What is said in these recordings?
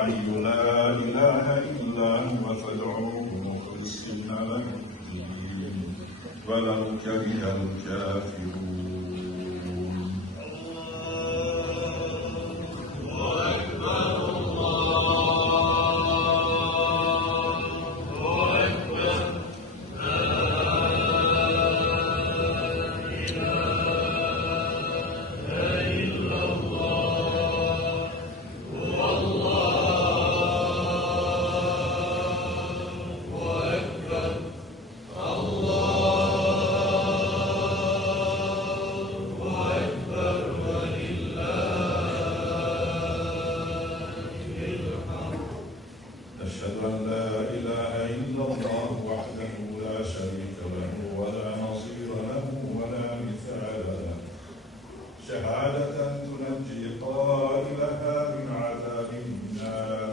الحي لا إله إلا هو فادعوه مخلصين له الدين ولو كره الكافرون. أشهد أن لا إله إلا الله وحده لا شريك له ولا نظير له ولا مثال له، شهادة تنجي قائلها من عذاب النار.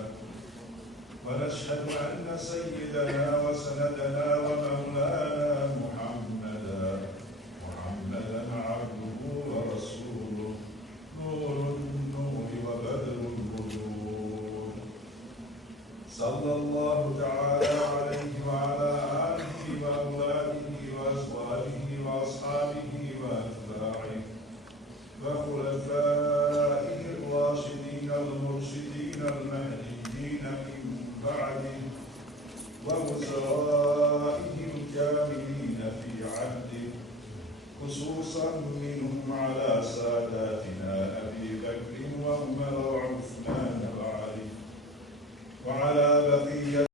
ونشهد أن سيدنا وسندنا ومولانا محمدا عبده ورسوله، نور النور وبدر البدور، صلى الله تعالى عليه وعلى آله وأولاده وأزواجه وأصحابه وأتباعه وخلفائه الراشدين المرشدين المهديين من بعده ووزرائه الكاملين في عهده، خصوصا منهم على ساداتنا أبي بكر وعمر وعثمان وعلي وعلى بقية